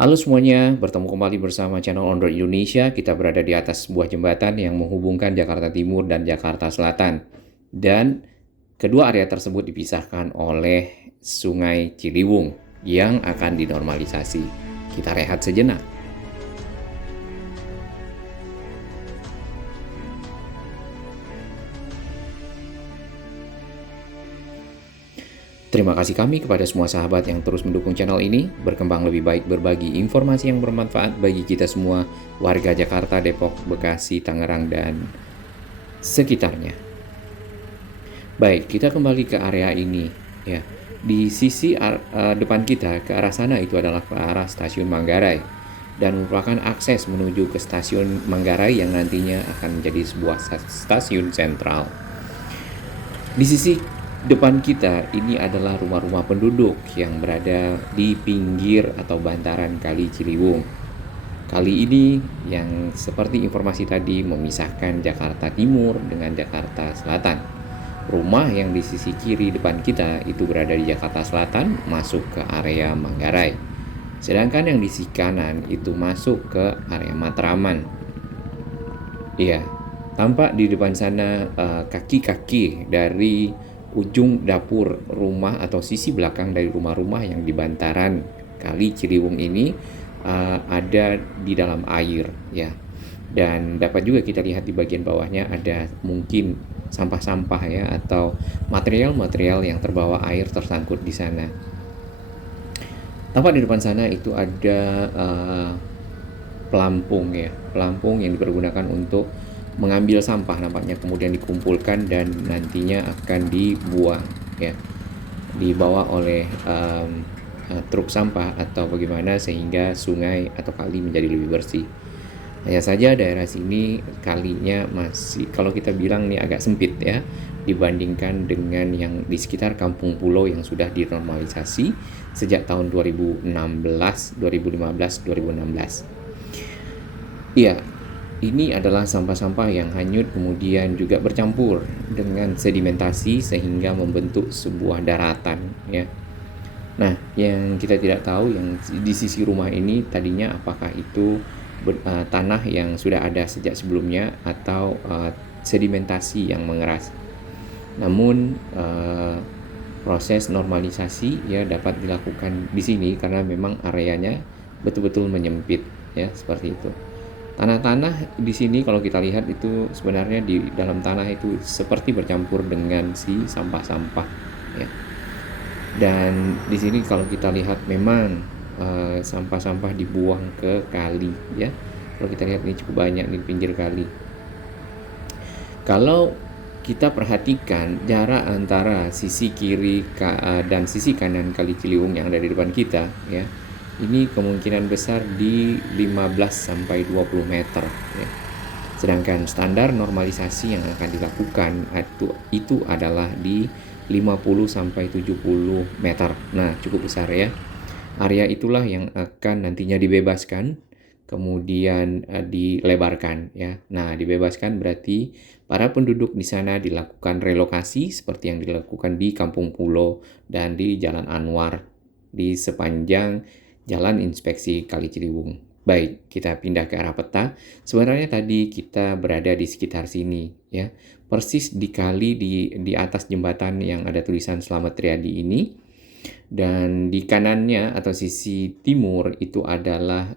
Halo semuanya, bertemu kembali bersama channel On Road Indonesia. Kita berada di atas sebuah jembatan yang menghubungkan Jakarta Timur dan Jakarta Selatan. Dan kedua area tersebut dipisahkan oleh Sungai Ciliwung yang akan dinormalisasi. Kita rehat sejenak. Terima kasih kami kepada semua sahabat yang terus mendukung channel ini, berkembang lebih baik, berbagi informasi yang bermanfaat bagi kita semua, warga Jakarta, Depok, Bekasi, Tangerang, dan sekitarnya. Baik, kita kembali ke area ini ya. Di sisi depan kita ke arah sana itu adalah ke arah stasiun Manggarai dan merupakan akses menuju ke stasiun Manggarai yang nantinya akan menjadi sebuah stasiun sentral. Di sisi depan kita ini adalah rumah-rumah penduduk yang berada di pinggir atau bantaran Kali Ciliwung. Kali ini yang seperti informasi tadi memisahkan Jakarta Timur dengan Jakarta Selatan. Rumah yang di sisi kiri depan kita itu berada di Jakarta Selatan, masuk ke area Manggarai. Sedangkan yang di sisi kanan itu masuk ke area Matraman. Iya, tampak di depan sana kaki-kaki dari ujung dapur rumah atau sisi belakang dari rumah-rumah yang di bantaran Kali Ciliwung ini ada di dalam air ya. Dan dapat juga kita lihat di bagian bawahnya ada mungkin sampah-sampah ya atau material-material yang terbawa air tersangkut di sana. Tampak di depan sana itu ada pelampung ya, pelampung yang dipergunakan untuk mengambil sampah nampaknya, kemudian dikumpulkan dan nantinya akan dibuang ya, dibawa oleh truk sampah atau bagaimana sehingga sungai atau kali menjadi lebih bersih. Hanya saja daerah sini kalinya masih, kalau kita bilang nih, agak sempit ya dibandingkan dengan yang di sekitar Kampung Pulau yang sudah dinormalisasi sejak tahun 2016, 2015, 2016. Iya, ini adalah sampah-sampah yang hanyut kemudian juga bercampur dengan sedimentasi sehingga membentuk sebuah daratan ya. Nah, yang kita tidak tahu yang di sisi rumah ini tadinya apakah itu tanah yang sudah ada sejak sebelumnya atau sedimentasi yang mengeras. Namun proses normalisasi ya dapat dilakukan di sini karena memang areanya betul-betul menyempit ya, seperti itu. Tanah-tanah di sini kalau kita lihat itu sebenarnya di dalam tanah itu seperti bercampur dengan si sampah-sampah ya. Dan di sini kalau kita lihat memang sampah-sampah dibuang ke kali ya. Kalau kita lihat ini cukup banyak di pinggir kali. Kalau kita perhatikan jarak antara sisi kiri dan sisi kanan Kali Ciliwung yang ada di depan kita ya, ini kemungkinan besar di 15 sampai 20 meter ya. Sedangkan standar normalisasi yang akan dilakukan itu adalah di 50 sampai 70 meter. Nah, cukup besar ya. Area itulah yang akan nantinya dibebaskan, kemudian dilebarkan ya. Nah, dibebaskan berarti para penduduk di sana dilakukan relokasi seperti yang dilakukan di Kampung Pulau dan di Jalan Anwar di sepanjang Jalan Inspeksi Kali Ciliwung. Baik, kita pindah ke arah peta. Sebenarnya tadi kita berada di sekitar sini ya. Persis di kali di atas jembatan yang ada tulisan Slamet Riyadi ini. Dan di kanannya atau sisi timur itu adalah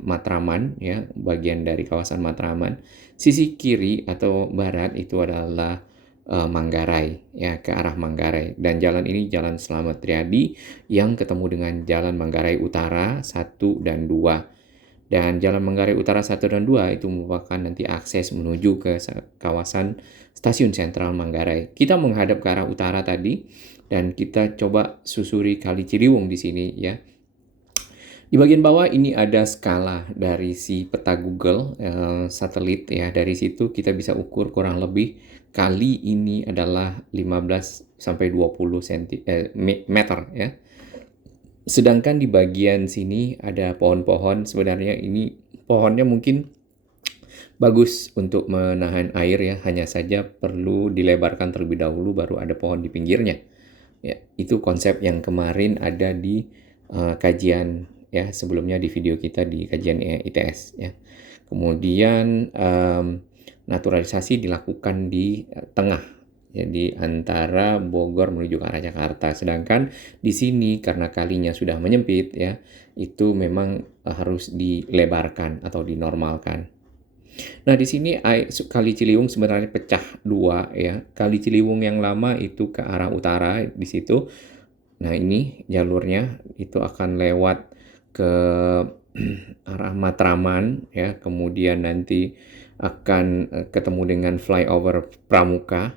Matraman ya, bagian dari kawasan Matraman. Sisi kiri atau barat itu adalah Manggarai ya, ke arah Manggarai. Dan jalan ini Jalan Slamet Riyadi yang ketemu dengan Jalan Manggarai Utara 1 dan 2. Dan Jalan Manggarai Utara 1 dan 2 itu merupakan nanti akses menuju ke kawasan Stasiun Sentral Manggarai. Kita menghadap ke arah utara tadi dan kita coba susuri Kali Ciliwung di sini ya. Di bagian bawah ini ada skala dari si peta Google satelit ya. Dari situ kita bisa ukur kurang lebih kali ini adalah 15 sampai 20 meter ya. Sedangkan di bagian sini ada pohon-pohon, sebenarnya ini pohonnya mungkin bagus untuk menahan air ya, hanya saja perlu dilebarkan terlebih dahulu baru ada pohon di pinggirnya. Ya, itu konsep yang kemarin ada di kajian ya sebelumnya di video kita di kajian ITS ya. Kemudian naturalisasi dilakukan di tengah, jadi antara Bogor menuju ke arah Jakarta. Sedangkan di sini karena kalinya sudah menyempit ya, itu memang harus dilebarkan atau dinormalkan. Nah, di sini Kali Ciliwung sebenarnya pecah dua ya. Kali Ciliwung yang lama itu ke arah utara di situ. Nah, ini jalurnya itu akan lewat ke arah Matraman ya, kemudian nanti akan ketemu dengan flyover Pramuka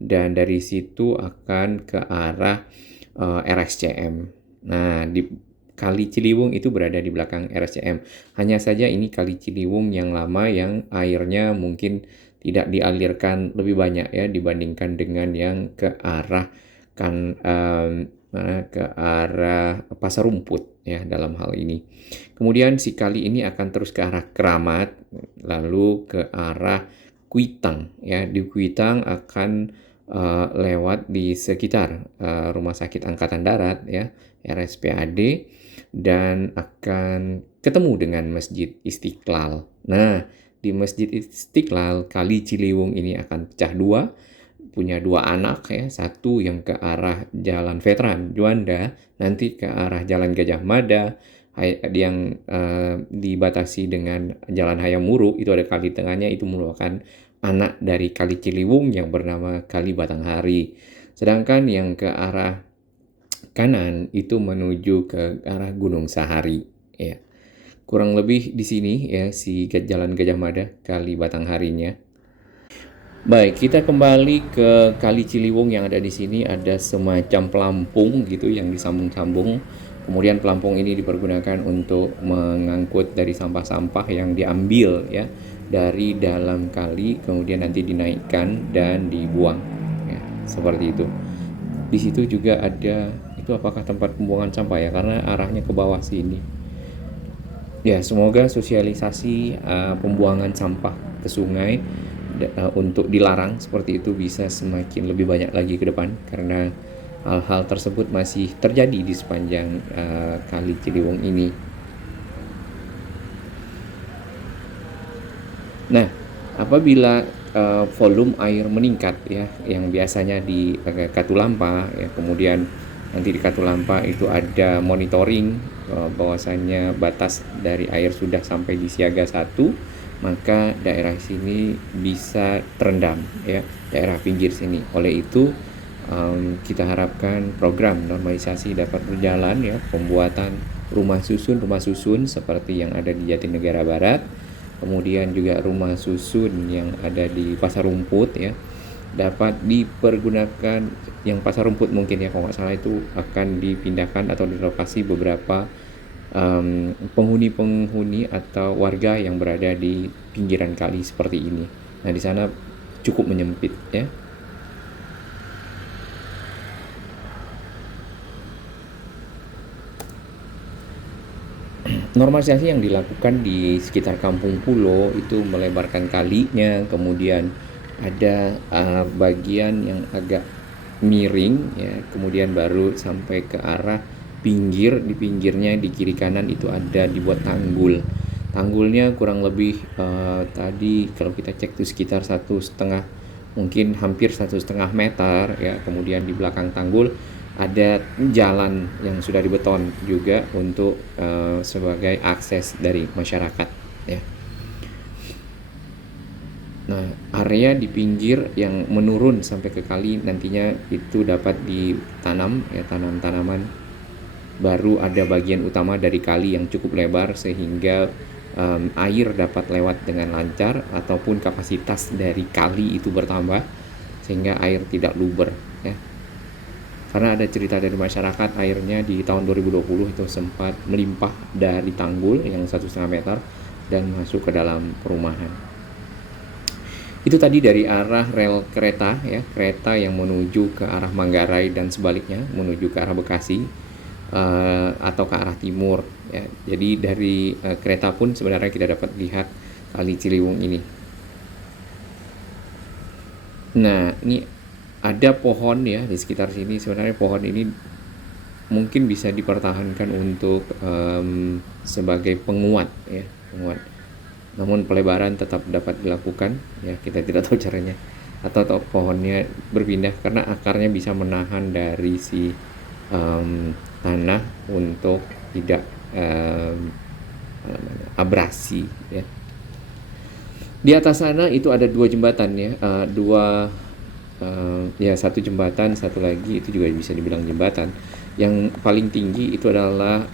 dan dari situ akan ke arah RSCM. Nah, di Kali Ciliwung itu berada di belakang RSCM. Hanya saja ini Kali Ciliwung yang lama yang airnya mungkin tidak dialirkan lebih banyak ya dibandingkan dengan yang ke arah ke arah Pasar Rumput ya dalam hal ini. Kemudian si kali ini akan terus ke arah Keramat, lalu ke arah Kuitang ya. Di Kuitang akan lewat di sekitar Rumah Sakit Angkatan Darat ya, RSPAD, dan akan ketemu dengan Masjid Istiqlal. Nah, di Masjid Istiqlal Kali Ciliwung ini akan pecah dua, punya dua anak ya, satu yang ke arah Jalan Veteran Juanda, nanti ke arah Jalan Gajah Mada yang dibatasi dengan Jalan Hayam Wuruk, itu ada kali tengahnya, itu merupakan anak dari Kali Ciliwung yang bernama Kali Batanghari. Sedangkan yang ke arah kanan itu menuju ke arah Gunung Sahari ya. Kurang lebih di sini ya si Jalan Gajah Mada Kali Batangharinya. Baik, kita kembali ke Kali Ciliwung yang ada di sini. Ada semacam pelampung gitu yang disambung-sambung. Kemudian pelampung ini dipergunakan untuk mengangkut dari sampah-sampah yang diambil ya dari dalam kali, kemudian nanti dinaikkan dan dibuang ya, seperti itu. Di situ juga ada, itu apakah tempat pembuangan sampah ya, karena arahnya ke bawah sini. Ya, semoga sosialisasi pembuangan sampah ke sungai untuk dilarang seperti itu bisa semakin lebih banyak lagi ke depan, karena hal-hal tersebut masih terjadi di sepanjang Kali Ciliwung ini. Nah, apabila volume air meningkat ya, yang biasanya di Katulampa ya, kemudian nanti di Katulampa itu ada monitoring bahwasannya batas dari air sudah sampai di siaga 1, maka daerah sini bisa terendam ya, daerah pinggir sini. Oleh itu kita harapkan program normalisasi dapat berjalan ya, pembuatan rumah susun seperti yang ada di Jatinegara Barat, kemudian juga rumah susun yang ada di Pasar Rumput ya, dapat dipergunakan. Yang Pasar Rumput mungkin ya kalau nggak salah itu akan dipindahkan atau direlokasi beberapa penghuni atau warga yang berada di pinggiran kali seperti ini. Nah, di sana cukup menyempit ya. Normalisasi yang dilakukan di sekitar Kampung Pulo itu melebarkan kalinya, kemudian ada bagian yang agak miring ya, kemudian baru sampai ke arah pinggir. Di pinggirnya di kiri kanan itu ada dibuat tanggulnya kurang lebih tadi kalau kita cek itu sekitar 1,5, mungkin hampir 1,5 meter ya. Kemudian di belakang tanggul ada jalan yang sudah dibeton juga untuk sebagai akses dari masyarakat ya. Nah, area di pinggir yang menurun sampai ke kali nantinya itu dapat ditanam ya, tanaman-tanaman. Baru ada bagian utama dari kali yang cukup lebar sehingga air dapat lewat dengan lancar, ataupun kapasitas dari kali itu bertambah sehingga air tidak luber ya. Karena ada cerita dari masyarakat, airnya di tahun 2020 itu sempat melimpah dari tanggul yang 1,5 meter dan masuk ke dalam perumahan. Itu tadi dari arah rel kereta ya, kereta yang menuju ke arah Manggarai dan sebaliknya, menuju ke arah Bekasi atau ke arah timur ya. Jadi dari kereta pun sebenarnya kita dapat lihat Kali Ciliwung ini. Nah, ini ada pohon ya di sekitar sini. Sebenarnya pohon ini mungkin bisa dipertahankan untuk sebagai penguat ya, penguat. Namun pelebaran tetap dapat dilakukan ya, kita tidak tahu caranya, atau pohonnya berpindah karena akarnya bisa menahan dari si tanah untuk tidak abrasi ya. Di atas sana itu ada 2 jembatan ya, ya, 1 jembatan, satu lagi itu juga bisa dibilang jembatan. Yang paling tinggi itu adalah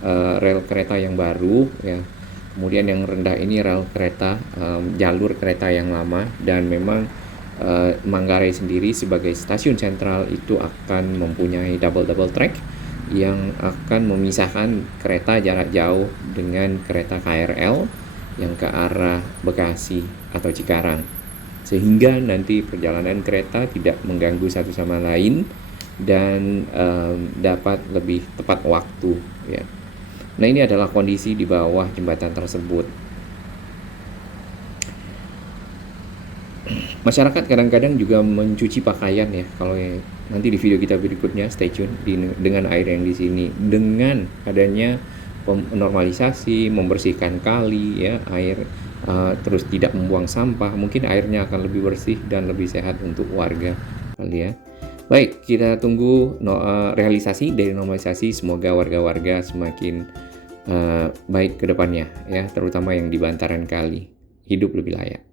rel kereta yang baru ya. Kemudian yang rendah ini rel kereta, jalur kereta yang lama, dan memang Manggarai sendiri sebagai stasiun sentral itu akan mempunyai double track yang akan memisahkan kereta jarak jauh dengan kereta KRL yang ke arah Bekasi atau Cikarang, sehingga nanti perjalanan kereta tidak mengganggu satu sama lain dan dapat lebih tepat waktu ya. Nah, ini adalah kondisi di bawah jembatan tersebut. Masyarakat kadang-kadang juga mencuci pakaian ya. Kalau nanti di video kita berikutnya, stay tune, dengan air yang di sini, dengan adanya normalisasi, membersihkan kali ya, air terus tidak membuang sampah, mungkin airnya akan lebih bersih dan lebih sehat untuk warga kali ya. Baik, kita tunggu realisasi dari normalisasi. Semoga warga-warga semakin baik ke depannya ya, terutama yang di bantaran kali, hidup lebih layak.